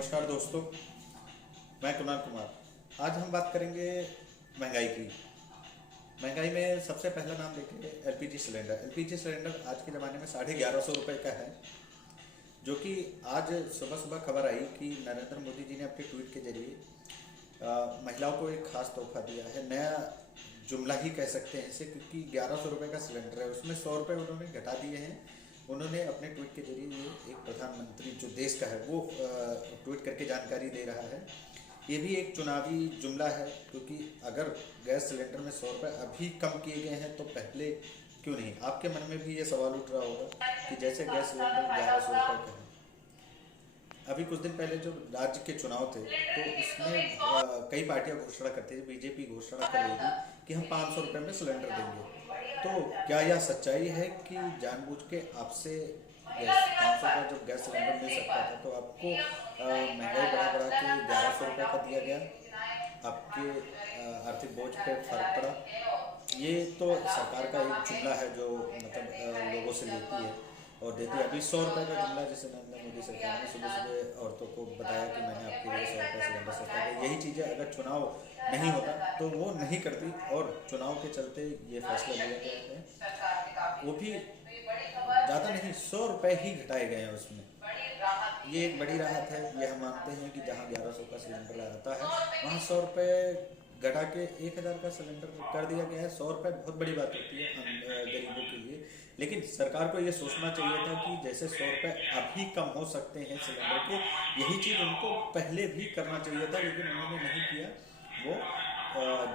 नमस्कार दोस्तों, मैं कुणाल कुमार। आज हम बात करेंगे महंगाई की। महंगाई में सबसे पहला नाम लेंगे एलपीजी सिलेंडर। एलपीजी सिलेंडर आज के ज़माने में 1150 रुपये का है, जो कि आज सुबह सुबह खबर आई कि नरेंद्र मोदी जी ने अपने ट्वीट के जरिए महिलाओं को एक खास तोहफा दिया है। नया जुमला ही कह सकते हैं इसे, क्योंकि 1100 रुपये का सिलेंडर है, उसमें 100 रुपये उन्होंने घटा दिए हैं। उन्होंने अपने ट्वीट के जरिए ये एक प्रधानमंत्री जो देश का है वो ट्वीट करके जानकारी दे रहा है। ये भी एक चुनावी जुमला है, क्योंकि अगर गैस सिलेंडर में 100 रुपये अभी कम किए गए हैं तो पहले क्यों नहीं। आपके मन में भी ये सवाल उठ रहा होगा कि जैसे गैस सिलेंडर 1100 रुपये का है। अभी कुछ दिन पहले जो राज्य के चुनाव थे तो उसमें कई पार्टियां घोषणा करती थी, बीजेपी घोषणा कर रही थी कि हम 500 रुपये में सिलेंडर देंगे। तो क्या यह सच्चाई है कि जानबूझ के आपसे गैस 500 का जब गैस सिलेंडर मिल सकता था तो आपको महंगाई बढ़ा बढ़ा के 1100 रुपये का दिया गया, आपके आर्थिक बोझ पे फर्क पड़ा? ये तो सरकार का एक जुमला है जो मतलब लोगों से लेती है और देती है। अभी 100 रुपये का जुमला जैसे नरेंद्र मोदी सरकार ने सुबह सुबह औरतों को बताया कि मैंने आपके लिए 100 रुपये सिलेंडर सस्ता किया। यही चीज़ें अगर चुनाव नहीं होता तो वो नहीं करती, और चुनाव के चलते ये फैसला लिया गया है। वो भी ज़्यादा नहीं, 100 रुपये ही घटाए गए हैं उसमें। ये एक बड़ी राहत है। ये हम मानते हैं कि जहाँ 1100 का सिलेंडर आता है वहाँ 100 रुपये घटा के 1000 का सिलेंडर कर दिया गया है। 100 रुपये बहुत बड़ी बात होती है गरीबों के लिए, लेकिन सरकार को ये सोचना चाहिए था कि जैसे 100 रुपये अभी कम हो सकते हैं सिलेंडर के, यही चीज़ उनको पहले भी करना चाहिए था, लेकिन उन्होंने नहीं किया। वो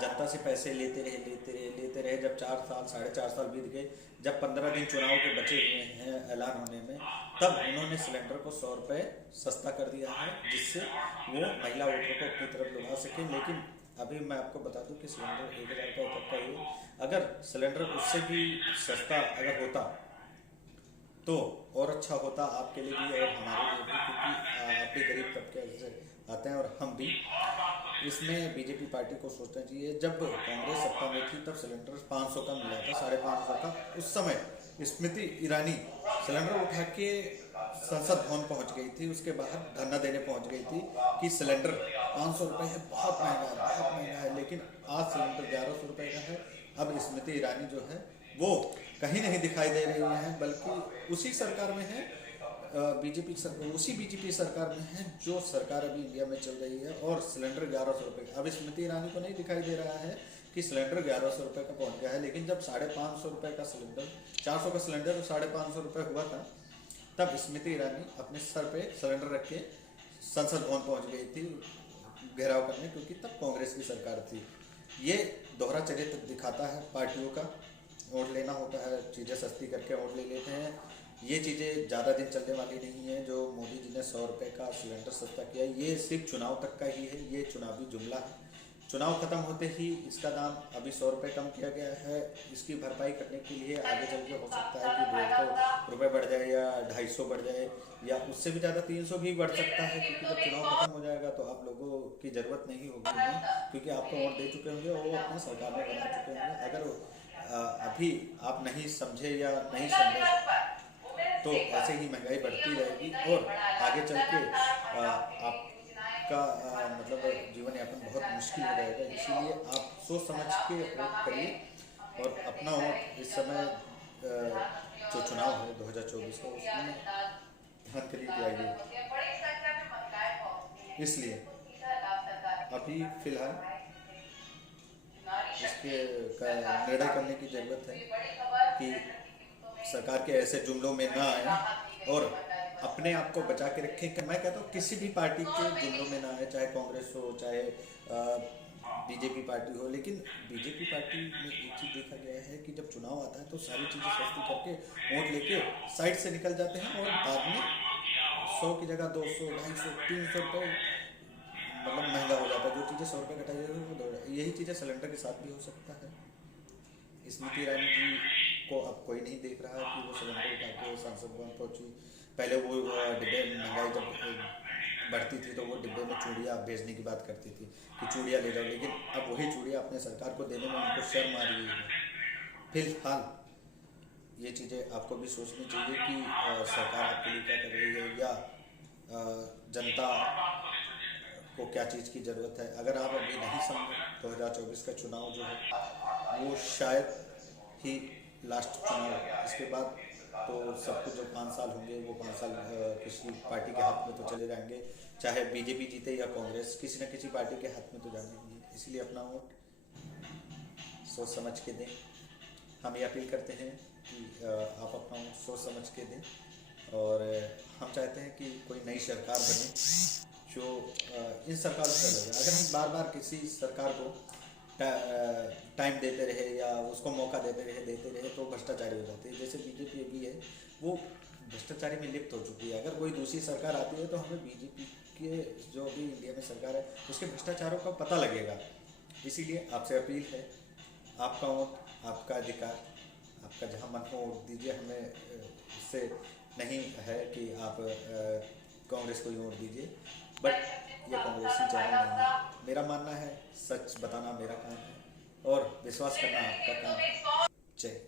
जनता से पैसे लेते रहे। जब 4 साल 4.5 साल बीत गए, जब 15 दिन चुनाव के बचे हुए हैं ऐलान होने में, तब उन्होंने सिलेंडर को 100 रुपये सस्ता कर दिया है, जिससे वो महिला वोटरों को अपनी तरफ लुभा सके। लेकिन अभी मैं आपको बता दूं कि सिलेंडर 1000 का तक का ही, अगर सिलेंडर उससे भी सस्ता अगर होता तो और अच्छा होता आपके लिए भी और हमारे लिए भी, क्योंकि आप भी गरीब तबके से आते हैं और हम भी। इसमें बीजेपी पार्टी को सोचना चाहिए। जब कांग्रेस सत्ता में थी तब सिलेंडर 500 का मिला था, 550 का। उस समय स्मृति ईरानी सिलेंडर उठा के संसद भवन पहुंच गई थी, उसके बाहर धरना देने पहुंच गई थी कि सिलेंडर 500 रुपये है, बहुत महंगा है, बहुत महंगा है। लेकिन आज सिलेंडर 1100 रुपये का है। अब स्मृति ईरानी जो है वो कहीं नहीं दिखाई दे रही हैं, बल्कि उसी सरकार में है, उसी बीजेपी सरकार में है जो सरकार अभी इंडिया में चल रही है। और सिलेंडर 1100 रुपये। अब स्मृति ईरानी को नहीं दिखाई दे रहा है कि सिलेंडर 1100 रुपये का पहुंच गया है, लेकिन जब 550 रुपये का सिलेंडर, 400 का सिलेंडर 550 रुपये हुआ था, तब स्मृति ईरानी अपने सर पे सिलेंडर रख के संसद भवन पहुंच गई थी घेराव करने, क्योंकि तब कांग्रेस की सरकार थी। ये दोहरा चरित्र दिखाता है पार्टियों का। वोट लेना होता है, चीज़ें सस्ती करके वोट ले लेते हैं। ये चीज़ें ज़्यादा दिन चलने वाली नहीं है। जो मोदी जी ने 100 रुपये का सिलेंडर सस्ता किया, ये सिर्फ चुनाव तक का ही है। ये चुनावी जुमला है। चुनाव खत्म होते ही इसका दाम अभी 100 रुपये कम किया गया है। इसकी भरपाई करने के लिए आगे चल के हो सकता है कि 150 रुपये बढ़ जाए या 250 बढ़ जाए, या उससे भी ज़्यादा 300 भी बढ़ सकता है, क्योंकि जब चुनाव खत्म हो जाएगा तो आप लोगों की ज़रूरत नहीं होगी उन्हें, क्योंकि आपको वोट दे चुके होंगे और वो अपने सरकार में बना चुके होंगे। अगर अभी आप नहीं समझे या नहीं समझे तो ऐसे ही महंगाई बढ़ती रहेगी और आगे चल के आपका मतलब जीवन यापन बहुत मुश्किल हो जाएगा। इसीलिए आप सोच समझ के वोट करिए और अपना वोट इस समय जो चुनाव है 2024 का, उसमें ध्यान करिए कि आइए। इसलिए अभी फिलहाल इसके का निर्णय करने की ज़रूरत है कि सरकार के ऐसे जुमलों में ना आए और अपने आप को बचा के रखें। कि मैं कहता हूँ किसी भी पार्टी के जुमलों में ना आए, चाहे कांग्रेस हो, चाहे बीजेपी पार्टी हो। लेकिन बीजेपी पार्टी में एक चीज़ देखा गया है कि जब चुनाव आता है तो सारी चीज़ें सस्ती करके वोट लेके साइड से निकल जाते हैं और बाद में 100 की जगह 200, 250, 300 रुपये मतलब महंगा हो जाता है। जो चीज़ें 100 रुपये घटाई जाती है वो दौड़। यही चीज़ें सिलेंडर के साथ भी हो सकता है। स्मृति ईरानी जी को अब कोई नहीं देख रहा है कि वो सिलेंडर उठा के संसद भवन पहुंची। पहले वो डिब्बे महंगाई जब बढ़ती थी तो वो डिब्बे में चूड़ियाँ भेजने की बात करती थी कि चूड़ियाँ ले जाओ, लेकिन अब वही चूड़ियाँ अपने सरकार को देने में उनको शर्म आ रही है। फिलहाल ये चीज़ें आपको भी सोचनी चाहिए कि सरकार आपके लिए क्या कर रही है, या जनता को क्या चीज़ की ज़रूरत है। अगर आप अभी नहीं समझे, 2024 का चुनाव जो है वो शायद ही लास्ट चुनाव है। इसके बाद तो सब कुछ जो 5 साल होंगे वो 5 साल किसी पार्टी के हाथ में तो चले जाएंगे, चाहे बीजेपी जीते या कांग्रेस, किसी न किसी पार्टी के हाथ में तो जाएंगे। इसलिए अपना वोट सोच समझ के दें। हम ये अपील करते हैं कि आप अपना वोट सोच समझ के दें, और हम चाहते हैं कि कोई नई सरकार बने जो इन सरकारों से अलग है। अगर हम बार बार किसी सरकार को टाइम देते रहे या उसको मौका देते रहे तो भ्रष्टाचारी हो जाती है। जैसे बीजेपी अभी है वो भ्रष्टाचारी में लिप्त हो चुकी है। अगर कोई दूसरी सरकार आती है तो हमें बीजेपी के जो भी इंडिया में सरकार है उसके भ्रष्टाचारों का पता लगेगा। इसीलिए आपसे अपील है, आपका वोट आपका अधिकार, आपका जहाँ मन हो वोट दीजिए। हमें इससे नहीं है कि आप कांग्रेस को ही वोट दीजिए, बट ये कांग्रेसी चैनल नहीं है। मेरा मानना है, सच बताना मेरा काम है और विश्वास करना आपका काम है। जय